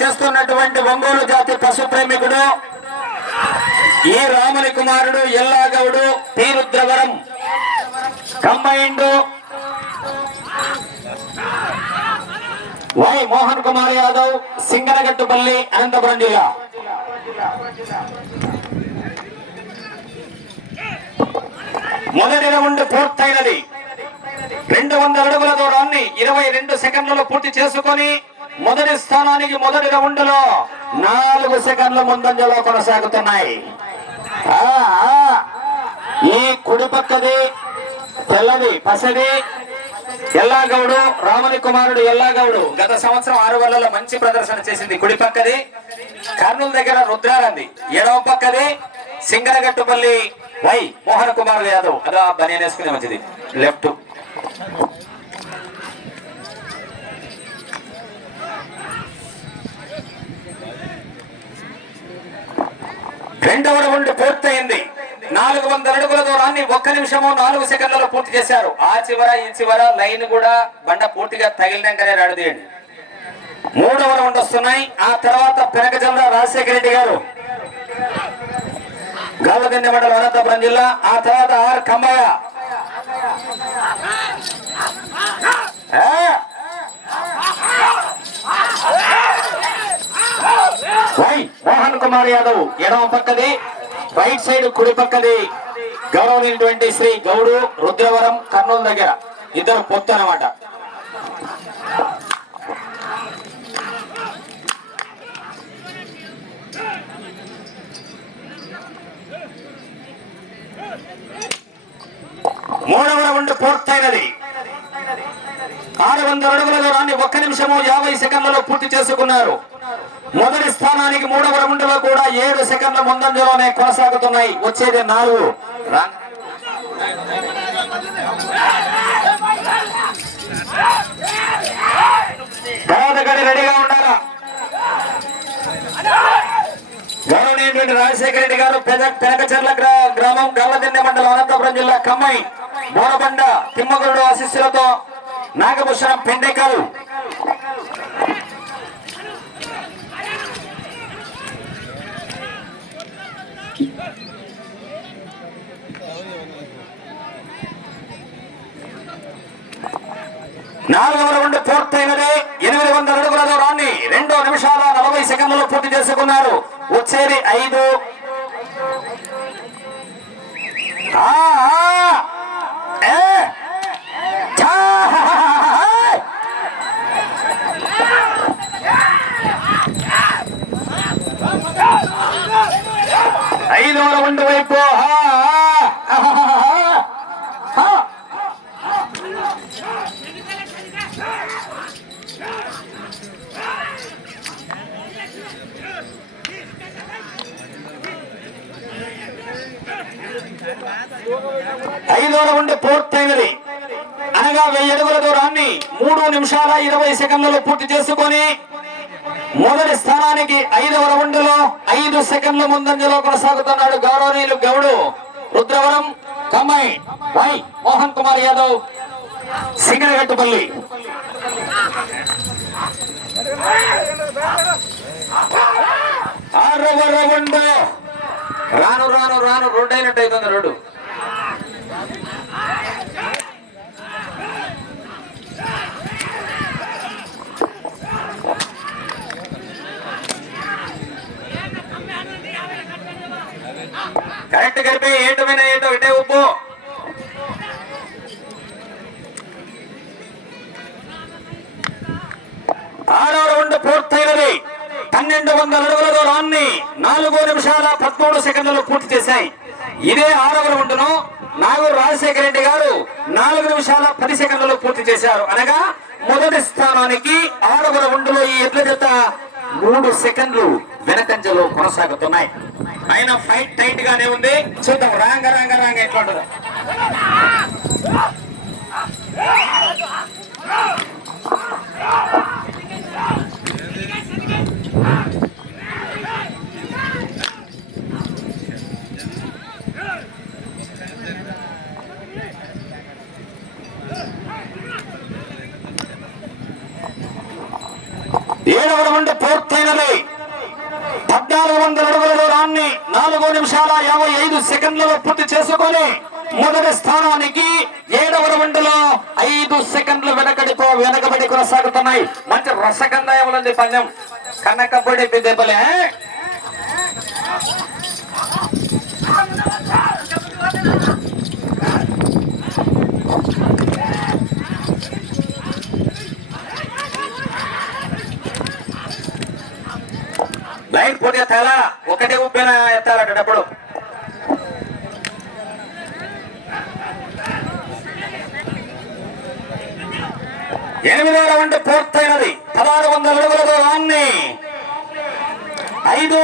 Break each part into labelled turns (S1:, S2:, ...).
S1: చేస్తున్నటువంటి ఒంగోలు జాతి పశు ప్రేమికుడు ఈ రాముని కుమారుడు ఎల్లాగౌడు తీరుద్రవరం కంబైండ్. వై. మోహన్ కుమార్ యాదవ్ సింగనగట్టుపల్లి అనంతపురం జిల్లా. మొదటి రౌండ్ పూర్తయినది. రెండు వందల అడుగుల దూరాన్ని ఇరవై రెండు సెకండ్లలో పూర్తి చేసుకొని మొదటి స్థానానికి మొదటి రౌండ్ నాలుగు సెకండ్ల ముందంజలో కొనసాగుతున్నాయి. ఆ, ఆ, ఈ కుడి పక్కది తెల్లది పసది ఎల్లాగౌడు రామని కుమారుడు ఎల్లాగౌడు గత సంవత్సరం ఆరు వల్ల మంచి ప్రదర్శన చేసింది కుడి పక్కది కర్నూలు దగ్గర రుద్రారంది ఎడవ పక్కది సింగరగట్టుపల్లి వై మోహన్ కుమార్ యాదవ్. అలా బనియన్ వేసుకునే మంచిది. లెఫ్ట్. రెండవ రౌండ్ పూర్తయింది. నాలుగు వందల అడుగుల దూరాన్ని ఒక్క నిమిషము నాలుగు సెకండ్లలో పూర్తి చేశారు. ఆ చివర ఈ చివర లైన్ కూడా బండ పూర్తిగా తగిలినాకనే రాడదీయండి మూడవ రౌండ్ వస్తున్నాయి. ఆ తర్వాత పెనకజల్ల రాజశేఖర రెడ్డి గారు. గల్లగండి మండలం అనంతపురం జిల్లా. ఆ తర్వాత ఆర్ కంబయ్య ఆ! వై మోహన్ కుమార్ యాదవ్ ఎడమ పక్కది రైట్ సైడ్ కుడి పక్కది. గౌరవనీయుటువంటి శ్రీ గౌడు రుద్రవరం కర్నూలు దగ్గర. ఇద్దరు పొత్తు అనమాట మూడవ రౌండ్ పూర్తయినది. ఆరు వందల అడుగుల దూరాన్ని ఒక్క నిమిషము యాభై సెకండ్లలో పూర్తి చేసుకున్నారు. మొదటి స్థానానికి మూడవ రౌండ్లో కూడా ఏడు సెకండ్ల ముందంజలోనే కొనసాగుతున్నాయి. వచ్చేది నాలుగు. తర్వాత గడి రెడీగా ఉండాలా? గౌరవనీయుడు రాజశేఖర రెడ్డి గారు పెద పెనకచర్ల గ్రా- గ్రామం గల్లదిన్నె మండలం అనంతపురం జిల్లా కమ్మై బోరబండ తిమ్మగురుడు ఆశిస్సులతో నాగభూషణం పెండెకల్ నాలుగవ రౌండ్ పూర్తయినది. ఎనిమిది వందల అడుగుల దూరాన్ని రెండో నిమిషాల నలభై సెకండ్లలో పూర్తి చేసుకున్నారు. వచ్చేది ఐదు. ఏ, ఐదవ రౌండ్ వైపు. ఆ, ఆ, ఆ, ఐదో రౌండ్ పూర్తయినది. అనగా వెయ్యి అడుగుల దూరాన్ని మూడు నిమిషాల ఇరవై సెకండ్లలో పూర్తి చేసుకొని మొదటి స్థానానికి ఐదవ రౌండ్లో ఐదు సెకండ్ల ముందంజలో కొనసాగుతున్నాడు గౌరవనీయులు గౌడు రుద్రవరం కమ్మాయి వై మోహన్ కుమార్ యాదవ్ సింగరగట్టుపల్లి రాను రాను రాను రోడ్డు అయినట్టు అవుతుంది రోడ్డు. కరెక్ట్ కలిపి ఏటమైన ఏటో ఇటే ఉప్పు. ఆరో రౌండ్ పూర్తయినది. పన్నెండు వందల అడుగుల దూరాన్ని నాలుగు నిమిషాల పదమూడు సెకండ్లు పూర్తి చేశాయి. ఇదే ఆరవ రౌండ్ను నాగూరు రాజశేఖర రెడ్డి గారు నాలుగు నిమిషాల పది సెకండ్లలో పూర్తి చేశారు. అనగా మొదటి స్థానానికి ఆరవ రౌండ్లో ఈ ఎడ్ల జత మూడు సెకండ్లు వెనకంజలో కొనసాగుతున్నాయి. ఆయన ఫైట్ టైట్ గానే ఉంది. చూద్దాం రాంగ రాంగ రాంగ ఎట్లా ఉంటుందో ఏడవ రౌండ్ పూర్తయినది. పద్నాలుగు వందల అడుగుల దూరాన్ని నాలుగు నిమిషాల యాభై ఐదు సెకండ్లలో పూర్తి చేసుకొని మొదటి స్థానానికి ఏడవ రౌండ్లో ఐదు సెకండ్లు వెనకడితో వెనకబడి కొనసాగుతున్నాయి. మంచి రసగంధాయం ఉంది పందెం. కనకబడి దెబ్బలే. లైన్ పోతే తేలా ఒకటే ఉప్పిన ఎత్తాలట డప్పుడు ఎనిమిదో రౌండ్ పూర్తయినది. పదహారు వందల అడుగుల దూరాన్ని ఐదు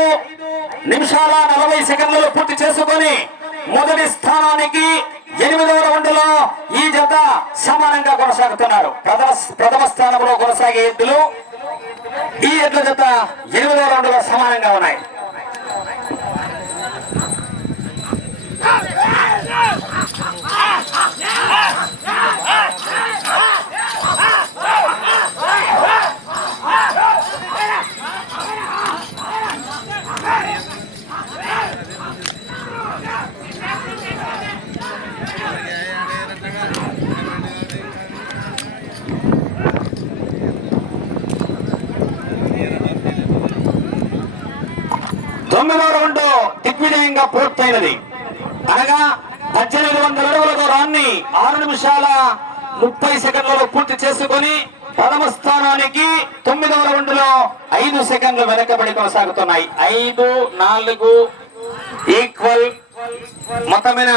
S1: నిమిషాల నలభై సెకండ్లలో పూర్తి చేసుకొని మొదటి స్థానానికి ఎనిమిదవ రౌండ్లో ఈ జత సమానంగా కొనసాగుతున్నారు. ప్రథమ ప్రథమ స్థానంలో కొనసాగే ఎద్దులు ఈ ఎడ్ల జత ఎనిమిదో రౌండ్లో సమానంగా ఉన్నాయి. తొమ్మిదవ రౌండ్ దిగ్విజయంగా పూర్తయినది. అనగా పద్దెనిమిది వందల అడుగుల దూరాన్ని ఆరు నిమిషాల ముప్పై సెకండ్లలో పూర్తి చేసుకొని ప్రథమ స్థానానికి తొమ్మిదవ రౌండ్లో ఐదు సెకండ్లు వెనకబడి కొనసాగుతున్నాయి. ఐదు నాలుగు ఈక్వల్ మొత్తమైన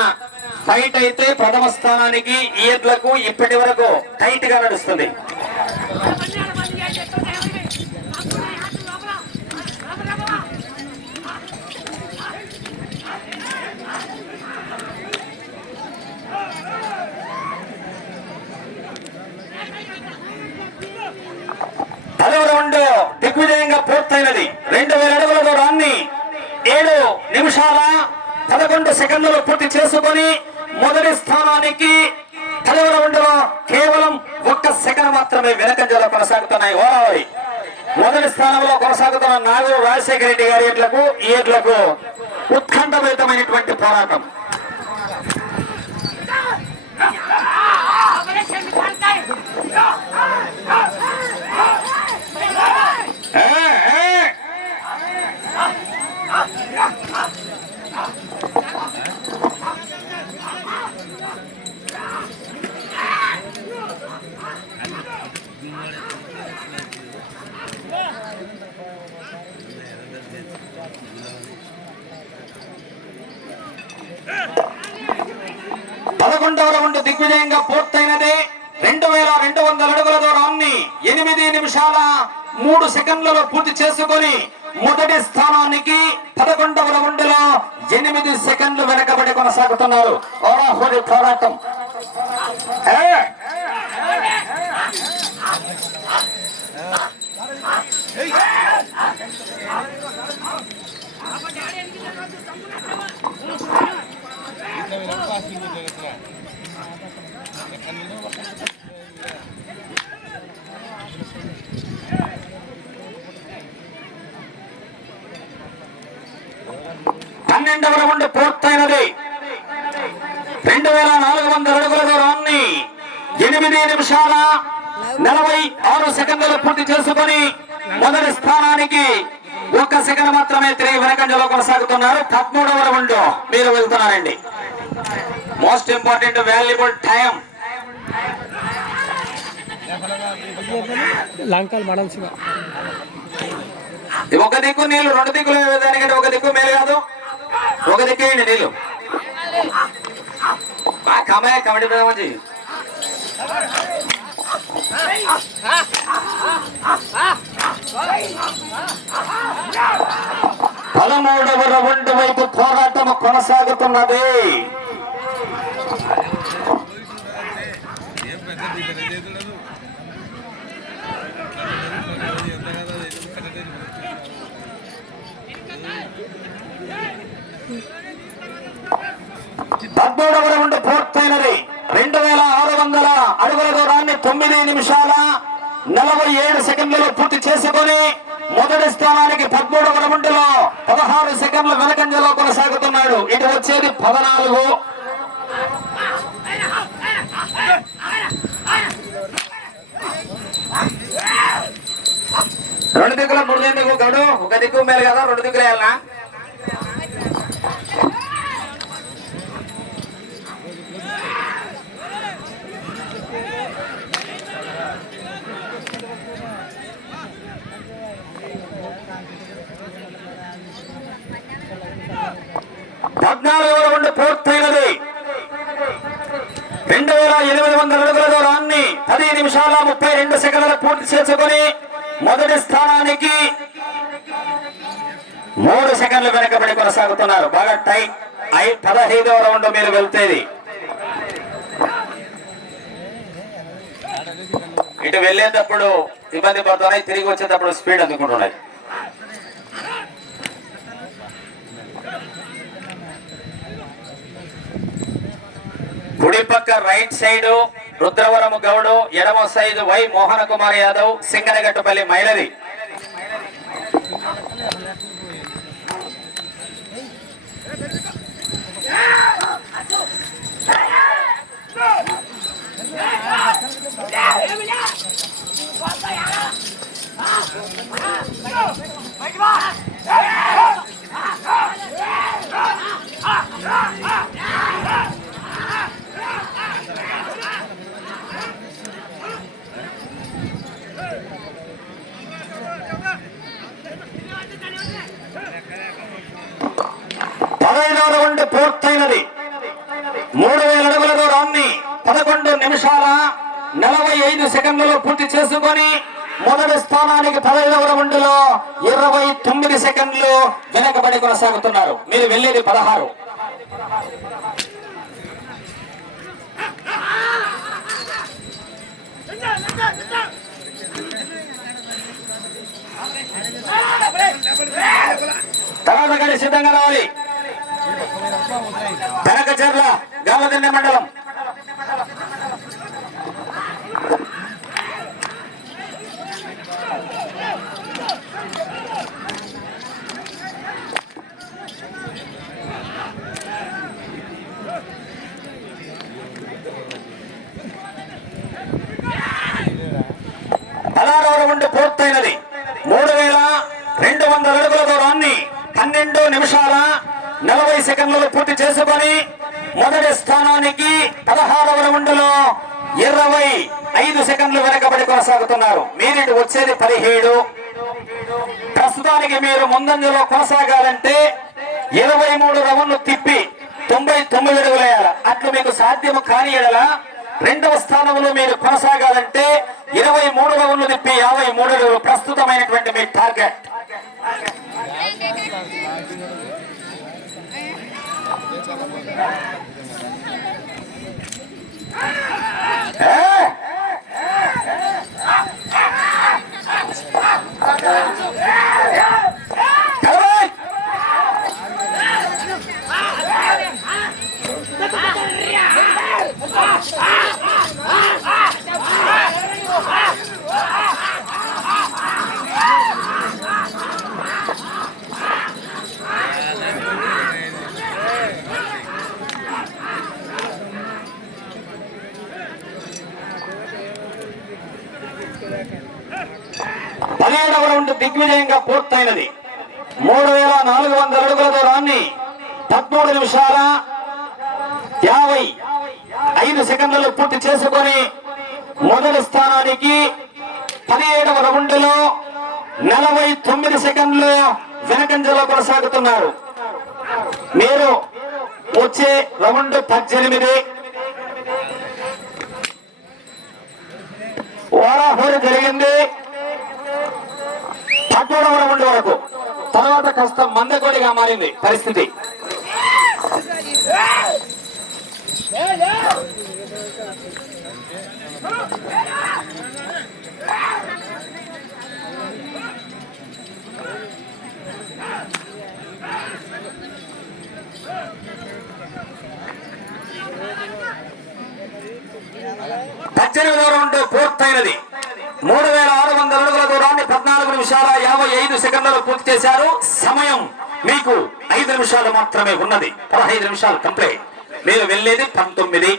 S1: ఫైట్ అయితే ప్రథమ స్థానానికి ఈ ఎడ్లకు ఇప్పటి వరకు టైట్గా నడుస్తుంది. పదవ రౌండ్ దిగ్విజయంగా పూర్తయినది. రెండు వేల అడుగుల దూరాన్ని ఏడు నిమిషాల పదకొండు సెకండ్లు పూర్తి చేసుకొని మొదటి స్థానానికి పదవ రౌండ్ కేవలం ఒక్క సెకండ్ మాత్రమే వెనకంజలో కొనసాగుతున్నాయి ఓరావరి. మొదటి స్థానంలో కొనసాగుతున్న నాగూరు రాజశేఖర రెడ్డి గారి ఏట్లకు ఈ ఏట్లకు ఉత్కంఠభరితమైనటువంటి పోరాటం. పదకొండవ రౌండ్ దిగ్విజయంగా పూర్తయినది. రెండు వేల రెండు వందల అడుగుల దూరాన్ని ఎనిమిది నిమిషాల మూడు సెకండ్లలో పూర్తి చేసుకొని మొదటి స్థానానికి పదకొండవ రౌండ్లో ఎనిమిది సెకండ్లు వెనకబడి కొనసాగుతున్నారు. పోరాటం. పన్నెండవ రౌండ్ పూర్తయినది రెండు వేల నాలుగు వందల అడుగుల దూరాన్ని ఎనిమిది నిమిషాల నలభై ఆరు సెకండ్లు పూర్తి చేసుకొని మొదటి స్థానానికి ఒక్క సెకండ్ మాత్రమే తిరిగి వెనకంజలో కొనసాగుతున్నారు. పదమూడవ రౌండ్ మీరు వెళ్తున్నారండి. Most important valuable time.
S2: లంకల్ మడల్సిన
S1: ఒక దిక్కు నీళ్ళు రెండు దిక్కులు దానికంటే ఒక దిక్కు మేలు కాదు. ఒక దిక్కు వేయండి నీళ్ళు బాగా కమాయ కబడ్డీ మంచి పదమూడవ రౌండ్ వైపు పోరాటం కొనసాగుతున్నది. పద్మూడవ రౌండ్ పూర్తయినది. రెండు వేల ఆరు వందల అడుగుల దూరాన్ని తొమ్మిది నిమిషాల నలభై ఏడు సెకండ్లలో పూర్తి చేసుకొని మొదటి స్థానానికి పదమూడవ రౌండ్లో పదహారు సెకండ్ల వెనకంజలో కొనసాగుతున్నాడు. ఇటు వచ్చేది పదనాలుగు. రెండు దిక్కుల మూడు దిక్కు గడు. ఒక దిక్కు మేలు కదా రెండు దిక్కులు వేయాలనా పద్నాలుగవ రౌండ్ పూర్తయినది. రెండు వేల ఎనిమిది వందల అడుగుల దూరాన్ని పది నిమిషాల ముప్పై రెండు సెకండ్ల పూర్తి చేసుకుని మొదటి స్థానానికి మూడు సెకండ్లు వెనకబడి కొనసాగుతున్నారు. బాగా టై ఐ పదహైదవ రౌండ్ మీరు వెళ్తేది. ఇటు వెళ్ళేటప్పుడు ఇబ్బంది పడుతున్నాయి తిరిగి వచ్చేటప్పుడు స్పీడ్ అందుకుంటున్నాయి. కుడి పక్క రైట్ సైడ్ రుద్రవరము గౌడు ఎడమ సైడ్ వై మోహన కుమార్ యాదవ్ సింగనగట్టుపల్లి మైలది పదహైదవ రౌండ్ పూర్తయినది మూడు వేల అడుగుల దూరాన్ని పదకొండు నిమిషాల నలభై ఐదు సెకండ్లలో పూర్తి చేసుకొని మొదటి స్థానానికి పదహైదవ రౌండ్లో ఇరవై తొమ్మిది సెకండ్లు వెనకబడి కొనసాగుతున్నారు. మీరు వెళ్ళేది పదహారు. తర్వాత కానీ సిద్ధంగా రావాలి. కనకచర్ల గామదిన్నె మండలం పదహారవ రౌండ్ పూర్తయినది మూడు వేల రెండు వందల అడుగుల దూరాన్ని పన్నెండు నిమిషాల నలభై సెకండ్లలో పూర్తి తీసుకొని మొదటి స్థానానికి పదహారవ రౌండ్లో ఇరవై ఐదు సెకండ్లు వెనకబడి కొనసాగుతున్నారు. మీరిటి వచ్చేది పదిహేడు? ప్రస్తుతానికి మీరు ముందంజలో కొనసాగాలంటే ఇరవై మూడు రౌండ్లు తిప్పి తొంభై తొమ్మిది అడుగులు అట్లు మీకు సాధ్యము కాని ఎడల రెండవ స్థానంలో మీరు కొనసాగాలంటే ఇరవై మూడు రౌండ్లు తిప్పి యాభై మూడు అడుగులు ప్రస్తుతమైనటువంటి మీ టార్గెట్. Yeah! నలభై తొమ్మిది సెకండ్లు వెనకంజలో కొనసాగుతున్నారు. మీరు వచ్చే రౌండ్ పద్దెనిమిది. ఓరాహోరి జరిగింది. పట్టూడవ రౌండ్ వరకు. తర్వాత కాస్త మందకొడిగా మారింది పరిస్థితి. పద్దెనిమిదవ రౌండ్ పూర్తయినది. మూడు వేల ఆరు వందల అడుగుల దూరాన్ని పద్నాలుగు నిమిషాల యాభై ఐదు సెకండ్లలో పూర్తి చేశారు. సమయం మీకు ఐదు నిమిషాలు మాత్రమే ఉన్నది. పదహైదు నిమిషాలు కంప్లీట్. మీరు వెళ్ళేది పంతొమ్మిది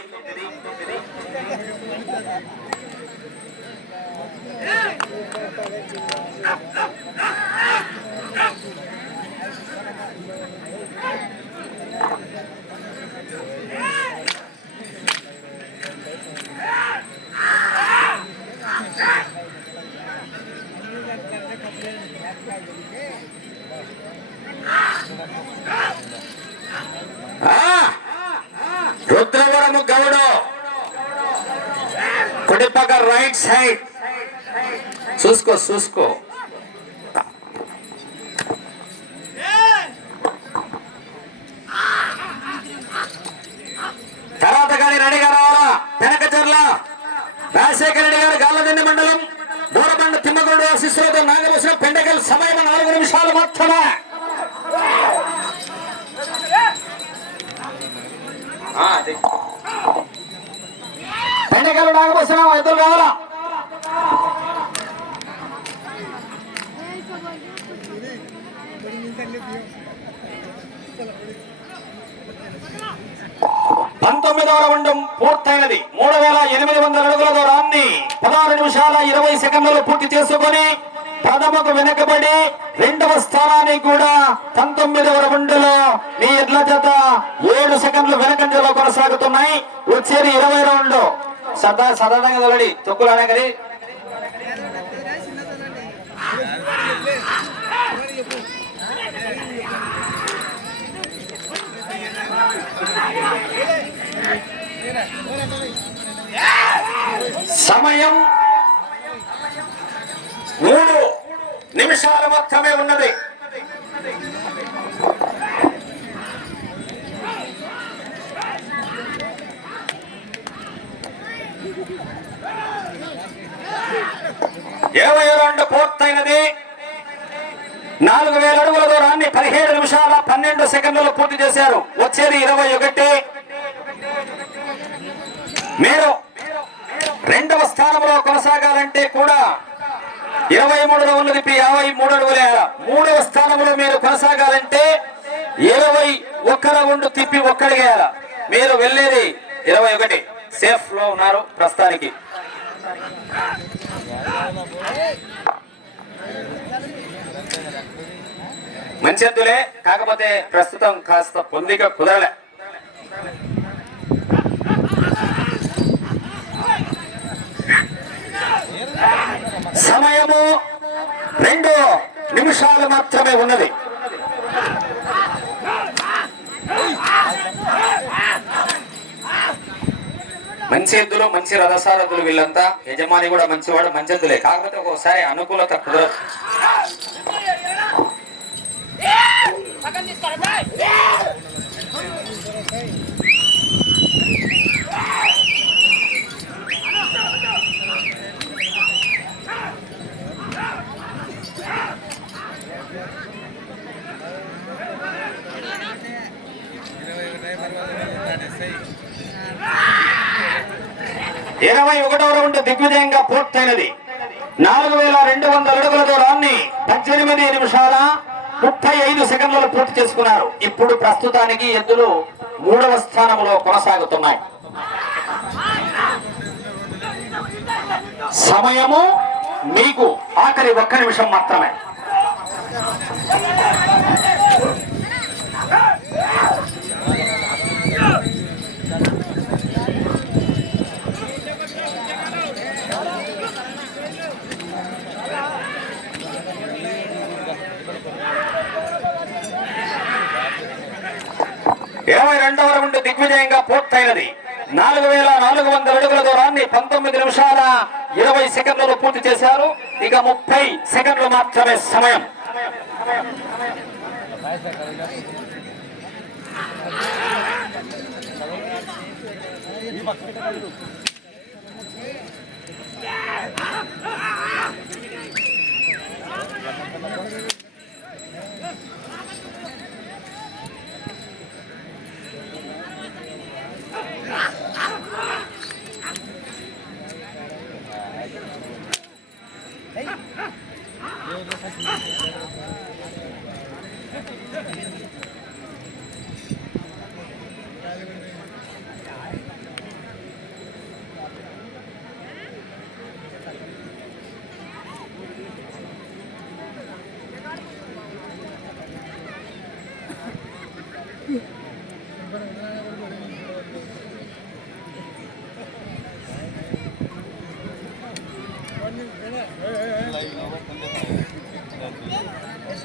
S1: గౌడు కుడిపక్క రైట్ సైడ్ చూసుకో చూసుకో తర్వాత కానీ రెడీగా రావాలా? వెనకచర్ల రాజశేఖర రెడ్డి గారు గాల్లదిండి మండలం బోరబండ తిమ్మగౌడు శిష్యులతో నాగభూషణ పెండగల్ సమయం నాలుగు నిమిషాలు మాత్రమే. అదే. పెండగల్ నాగభూషణ వైద్యులు కావాలా? పంతొమ్మిదవ రౌండం పూర్తయినది. మూడు వేల ఎనిమిది వందల అడుగుల దూరాన్ని పదహారు నిమిషాల ఇరవై సెకండ్లు పూర్తి చేసుకొని ప్రథమకు వెనకబడి రెండవ స్థానానికి కూడా పంతొమ్మిదవ రౌండ్లో మీ ఎడ్ల జత ఏడు సెకండ్లు వెనకంజలో కొనసాగుతున్నాయి. వచ్చేది ఇరవై రౌండ్లో. సదా సాధారణంగా తొలడి తొక్కులాడే సమయం మూడు నిమిషాలు మాత్రమే ఉన్నది ఇరవై రెండు పూర్తయినది నాలుగు వేల అడుగుల దూరాన్ని పదిహేడు నిమిషాల సెకండ్లలో పూర్తి చేశారు. వచ్చేది ఇరవై ఒకటి. మీరు రెండవ స్థానంలో కొనసాగాలంటే కూడా ఇరవై మూడు రౌండ్లు తిప్పి యాభై మూడు అడుగుల మూడవ స్థానంలో మీరు కొనసాగాలంటే ఇరవై ఒక్క రౌండ్ తిప్పి ఒక్కడిగేయాల మీరు వెళ్ళేది ఇరవై ఒకటి. సేఫ్లో ఉన్నారు ప్రస్తుతానికి. మంచి ఎద్దులే కాకపోతే ప్రస్తుతం కాస్త పొందిక కుదరలే. సమయము రెండు నిమిషాలు మాత్రమే ఉన్నది. మంచి ఎద్దులు మంచి రథసారథులు వీళ్ళంతా యజమాని కూడా మంచివాడు మంచి ఎద్దులే కాకపోతే ఒక్కోసారి అనుకూలత కుదరదు. ఇరవై ఒకటో రౌండ్ దిగ్విజయంగా పూర్తయినది. నాలుగు వేల రెండు వందల అడుగుల దూరాన్ని పద్దెనిమిది నిమిషాల ముప్పై ఐదు సెకండ్లలో పూర్తి చేసుకున్నారు. ఇప్పుడు ప్రస్తుతానికి ఎద్దులు మూడవ స్థానంలో కొనసాగుతున్నాయి. సమయము మీకు ఆఖరి ఒక్క నిమిషం మాత్రమే. పరాజయంగా పూర్తయినది. నాలుగు వేల నాలుగు వందల అడుగుల దూరాన్ని పంతొమ్మిది నిమిషాల ఇరవై సెకండ్లలో పూర్తి చేశారు. ఇక ముప్పై సెకండ్లు మాత్రమే సమయం.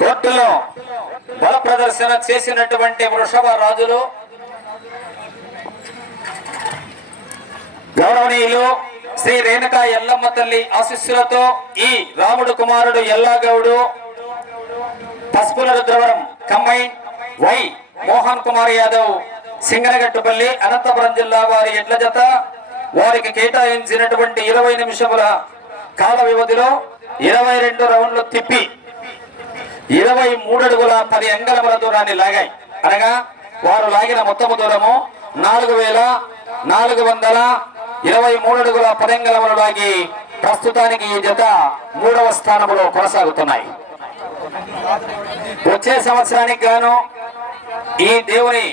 S1: కోర్టులో బల ప్రదర్శన చేసినటువంటి వృషభ రాజులు గౌరవనీయులు శ్రీ రేణుకా ఎల్లమ్మ తల్లి ఆశీస్సులతో ఈ రాముడు కుమారుడు ఎల్లాగౌడు పసుపుల రుద్రవరం కంబైన్ వై మోహన్ కుమార్ యాదవ్ సింగనగట్టుపల్లి అనంతపురం జిల్లా వారి ఎడ్ల జత. వారికి కేటాయించినటువంటి ఇరవై నిమిషముల కాల వ్యవధిలో ఇరవై రెండు రౌండ్లు తిప్పి ఇరవై మూడు అడుగుల పది అంగళముల దూరాన్ని లాగాయి. అనగా వారు లాగిన మొత్తము దూరము నాలుగు వేల నాలుగు వందల ఇరవై మూడు అడుగుల పది లాగి ప్రస్తుతానికి ఈ జత మూడవ స్థానంలో కొనసాగుతున్నాయి. వచ్చే సంవత్సరానికి గాను ఈ దేవుని